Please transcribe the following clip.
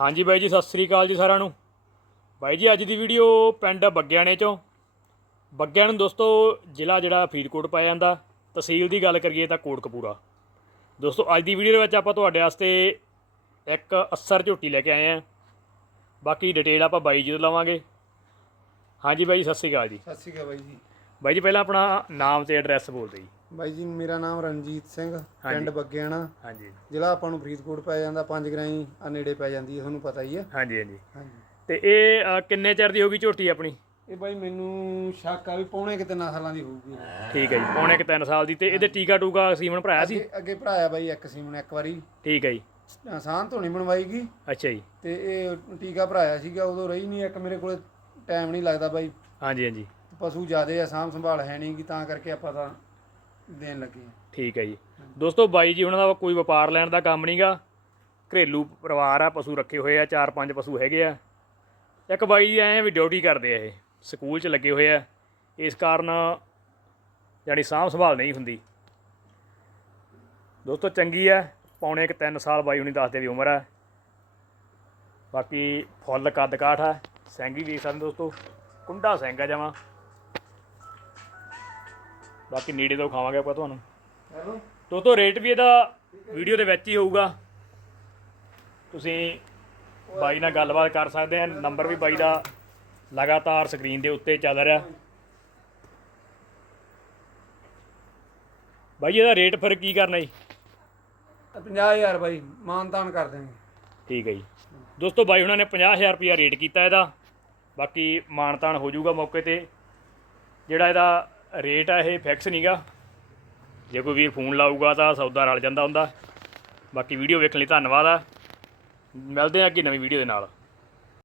ਹਾਂਜੀ ਬਾਈ ਜੀ ਸਤਿ ਸ੍ਰੀ ਅਕਾਲ ਜੀ ਸਾਰਿਆਂ ਨੂੰ। ਬਾਈ ਜੀ ਅੱਜ ਦੀ ਵੀਡੀਓ ਪਿੰਡ ਬੱਗਿਆਣੇ ਚੋਂ। ਬੱਗਿਆਣ ਦੋਸਤੋ ਜ਼ਿਲ੍ਹਾ ਜਿਹੜਾ ਫਰੀਦਕੋਟ ਪਾਇਆ ਜਾਂਦਾ। ਤਹਿਸੀਲ ਦੀ ਗੱਲ ਕਰੀਏ ਤਾਂ ਕੋਟਕਪੂਰਾ। ਦੋਸਤੋ ਅੱਜ ਦੀ ਵੀਡੀਓ ਦੇ ਵਿੱਚ ਆਪਾਂ ਤੁਹਾਡੇ ਵਾਸਤੇ ਇੱਕ ਅਸਰ ਝੋਟੀ ਲੈ ਕੇ ਆਏ ਆ ਬਾਕੀ ਡਿਟੇਲ ਆਪਾਂ ਬਾਈ ਜੀ ਤੋਂ ਲਵਾਂਗੇ। ਹਾਂਜੀ ਬਾਈ ਜੀ ਸਤਿ ਸ੍ਰੀ ਅਕਾਲ ਜੀ। ਸਤਿ ਸ਼੍ਰੀ ਅਕਾਲ ਬਾਈ ਜੀ। ਬਾਈ ਜੀ ਪਹਿਲਾਂ ਆਪਣਾ ਨਾਮ ਤੇ ਐਡਰੈਸ ਬੋਲ ਦਿਓ ਜੀ। ਬਾਈ ਜੀ ਮੇਰਾ ਨਾਮ ਰਣਜੀਤ ਸਿੰਘ ਪਿੰਡ ਬੱਗਿਆਣਾ। ਹਾਂਜੀ। ਜ਼ਿਲ੍ਹਾ ਆਪਾਂ ਨੂੰ ਫਰੀਦਕੋਟ ਪੈ ਜਾਂਦਾ ਪੰਜ ਗਰਾਈ ਆ ਨੇੜੇ ਪੈ ਜਾਂਦੀ ਹੈ ਤੁਹਾਨੂੰ ਪਤਾ ਹੀ ਹੈ ਹਾਂਜੀ ਹਾਂਜੀ। ਤੇ ਇਹ ਅ, ਕਿੰਨੇ ਚਿਰ ਦੀ ਹੋ ਗਈ ਝੋਟੀ ਆਪਣੀ? ਇਹ ਬਾਈ ਮੈਨੂੰ ਸ਼ੱਕ ਆ ਵੀ ਪੌਣੇ ਕਿ ਤਿੰਨ ਸਾਲਾਂ ਦੀ ਹੋਊਗੀ। ਠੀਕ ਹੈ ਜੀ ਪੌਣੇ ਕਿ 3 ਸਾਲ ਦੀ। ਤੇ ਇਹਦੇ ਟੀਕਾ ਟੂਕਾ ਸੀਮਨ ਭਰਾਇਆ ਸੀ? ਅੱਗੇ ਅੱਗੇ ਭਰਾਇਆ ਬਾਈ ਇੱਕ ਸੀਮਨ ਇੱਕ ਵਾਰੀ। ਠੀਕ ਹੈ ਜੀ। ਆਸਾਨ ਧੋਣੀ ਬਣਵਾਈਗੀ ਅੱਛਾ ਜੀ। ਤੇ ਇਹ ਟੀਕਾ ਭਰਾਇਆ ਸੀਗਾ ਉਦੋਂ ਰਹੀ ਨਹੀਂ ਇੱਕ ਮੇਰੇ ਕੋਲੇ ਟਾਈਮ ਨਹੀਂ ਲੱਗਦਾ ਬਾਈ। ਹਾਂਜੀ ਹਾਂਜੀ। ਪਸ਼ੂ ਜ਼ਿਆਦੇ ਆ ਸਾਂਭ ਸੰਭਾਲ ਹੈ ਨਹੀਂ ਗੀ ਤਾਂ ਕਰਕੇ ਆਪਾਂ ਤਾਂ ਦੇਣ ਲੱਗੇ ਹਾਂ। ਠੀਕ ਹੈ ਜੀ। ਦੋਸਤੋ, ਬਾਈ ਜੀ, ਉਹਨਾਂ ਦਾ ਕੋਈ ਵਪਾਰ ਲੈਣ ਦਾ ਕੰਮ ਨਹੀਂਗਾ ਘਰੇਲੂ ਪਰਿਵਾਰ ਆ, ਪਸ਼ੂ ਰੱਖੇ ਹੋਏ ਆ, ਚਾਰ ਪੰਜ ਪਸ਼ੂ ਹੈਗੇ ਆ। ਇੱਕ ਬਾਈ ਜੀ ਐਂ ਵੀ ਡਿਊਟੀ ਕਰਦੇ ਆ ਇਹ, ਸਕੂਲ 'ਚ ਲੱਗੇ ਹੋਏ ਆ। ਇਸ ਕਾਰਨ ਜਾਣੀ ਸਾਂਭ ਸੰਭਾਲ ਨਹੀਂ ਹੁੰਦੀ। ਦੋਸਤੋ, ਚੰਗੀ ਆ, ਪੌਣੇ ਇੱਕ 3 ਸਾਲ ਬਾਈ ਹੁਣੀ ਦੱਸਦੇ ਵੀ ਉਮਰ ਆ। ਬਾਕੀ ਫੁੱਲ ਕੱਦ ਕਾਠ ਆ, ਸੈਂਗੀ ਵੀ ਸਕਦੇ ਦੋਸਤੋ। ਕੁੰਡਾ ਸੈਂਗਾ ਜਾਵਾਂ ਬਾਕੀ ਨੇੜੇ ਤੋਂ ਖਾਵਾਂਗੇ ਆਪਾਂ ਤੁਹਾਨੂੰ। ਹੈਲੋ? ਦੋਸਤੋ ਰੇਟ ਵੀ ਇਹਦਾ ਵੀਡੀਓ ਦੇ ਵਿੱਚ ਹੀ ਹੋਊਗਾ। ਤੁਸੀਂ ਬਾਈ ਨਾਲ ਗੱਲਬਾਤ ਕਰ ਸਕਦੇ ਆ ਨੰਬਰ ਵੀ ਬਾਈ ਦਾ ਲਗਾਤਾਰ ਸਕਰੀਨ ਦੇ ਉੱਤੇ ਚੱਲ ਰਿਹਾ। ਬਾਈ ਇਹਦਾ ਰੇਟ ਫਿਰ ਕੀ ਕਰਨਾ ਜੀ? 50000 ਬਾਈ ਮਾਨਤਾਨ ਕਰ ਦੇਣਗੇ ਠੀਕ ਹੈ ਜੀ। ਦੋਸਤੋ ਬਾਈ ਉਹਨਾਂ ਨੇ 50000 ਰੁਪਿਆ ਰੇਟ ਕੀਤਾ ਇਹਦਾ। ਬਾਕੀ ਮਾਨਤਾਨ ਹੋ ਜਾਊਗਾ ਮੌਕੇ ਤੇ। ਜਿਹੜਾ ਇਹਦਾ ਰੇਟ ਆ ਇਹ ਫਿਕਸ ਨਹੀਂਗਾ ਜੇ ਕੋਈ ਵੀਰ ਫੋਨ ਲਾਊਗਾ ਤਾਂ ਸੌਦਾ ਰਲ ਜਾਂਦਾ ਹੁੰਦਾ। ਬਾਕੀ ਵੀਡੀਓ ਵੇਖਣ ਲਈ ਧੰਨਵਾਦ ਆ। ਮਿਲਦੇ ਹਾਂ ਕਿ ਨਵੀਂ ਵੀਡੀਓ ਦੇ ਨਾਲ।